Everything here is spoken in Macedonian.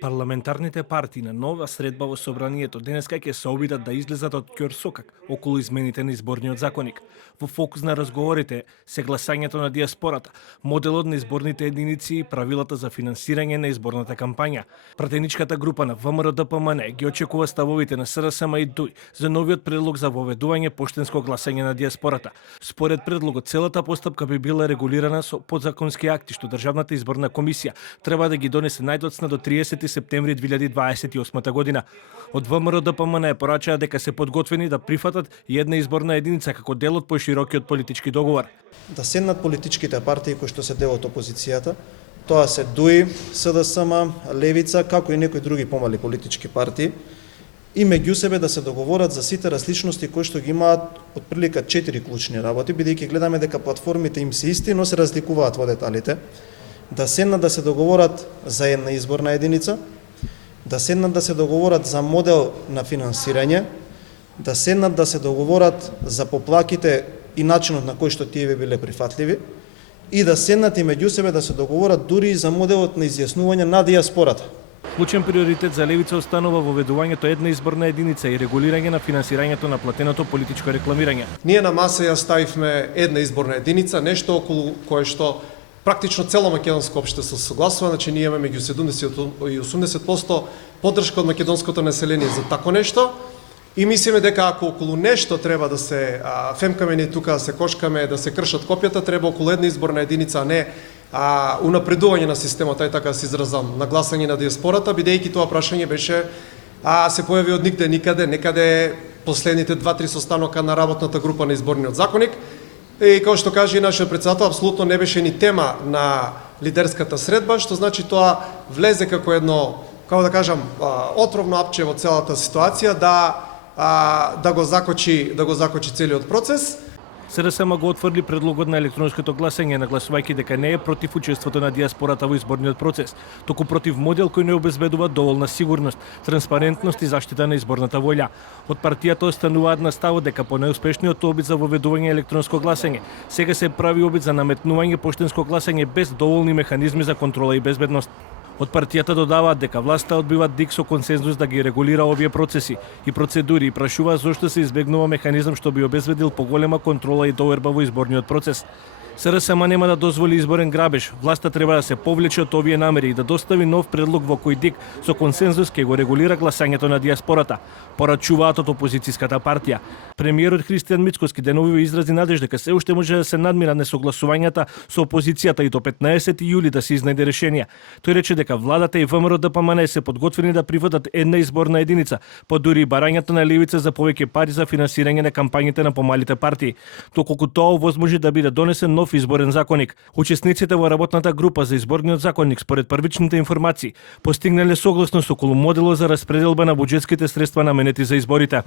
Парламентарните партии на нова средба во собранието денеска ќе се обидат да излезат од ќорсокак околу измените на изборниот законник. Во фокус на разговорите се гласањето на диаспората, моделот на изборните единици и правилата за финансирање на изборната кампања. Пратеничката група на ВМРО-ДПМН ги очекува ставовите на СРСМ и ДУИ за новиот предлог за воведување поштенско гласање на диаспората. Според предлогот, целата постапка би била регулирана со подзаконски акти што Државната изборна комисија треба да ги донесе најдоцна до 30 септември 2028 година. Од ВМРО-ДПМН порачаа дека се подготвени да прифатат и една изборна единица како дел од поширокиот политички договор. Да седнат политичките партии кои што се дел од опозицијата, тоа се ДУИ, СДСМ, Левица, како и некои други помали политички партии, и меѓу себе да се договорат за сите различности кои што ги имаат отприлика 4 клучни работи, бидејќи гледаме дека платформите им се исти, но се разликуваат во деталите. Да седнат да се договорат за една изборна единица, да седнат да се договорат за модел на финансирање, да седнат да се договорат за поплаките и начинот на кој што тие би биле прифатливи, и да седнат и меѓу себе да се договорат дури и за моделот на изјаснување на диаспората. Клучен приоритет за Левица останува воведувањето една изборна единица и регулирање на финансирањето на платеното политичко рекламирање. Ние на маса ја ставивме една изборна единица, нешто околу кое што практично цело македонско општество се согласува, значи ние имаме меѓу 70 и 80% поддршка од македонското население за тако нешто. И мислиме дека ако околу нешто треба да се фемкаме ни тука, да се кошкаме, да се кршат копјата, треба околу една изборна единица, а не унапредување на системот, ај така да се изразам, на гласање на диаспората, бидејќи тоа прашање беше се појави од нигде никаде, некаде последните 2-3 состанока на работната група на изборниот законник. И како што каже и нашиот председател, апсолутно не беше ни тема на лидерската средба, што значи тоа влезе како едно, како да кажам, отровно апче во целата ситуација да го закочи целиот процес. СРСМ го отврли предлогот на електронското гласање, нагласувајќи дека не е против учеството на диаспората во изборниот процес, туку против модел кој не обезбедува доволна сигурност, транспарентност и заштита на изборната волја. Од партијата остануваат на ставот дека по неуспешниот обид за воведување електронско гласање, сега се прави обид за наметнување поштенско гласање без доволни механизми за контрола и безбедност. Од партијата додаваат дека власта одбива дик со консензус да ги регулира овие процеси и процедури и прашува зошто се избегнува механизам што би обезбедил поголема контрола и доверба во изборниот процес. СРСМ нема да дозволи изборен грабеж. Власта треба да се повлече од овие намери и да достави нов предлог во кој дик со консензус ќе го регулира гласањето на диаспората, порачуваат од опозицијската партија. Премиерот Христијан Мицкоски деновиве изрази надеж дека се уште може да се надмира несогласувањата со опозицијата и до 15 јули да се изнајде решение. Тој рече дека владата и ВМРО-ДПМН се подготвени да прифатат една изборна единица, па дури и барањето на Левица за повеќе пари за финансирање на кампањите на помалите партии, доколку тоа овозможи да биде донесен нов изборен законник. Учесниците во работната група за изборниот законник според првичните информации постигнале согласност околу моделот за распределба на буџетските средства наменети за изборите.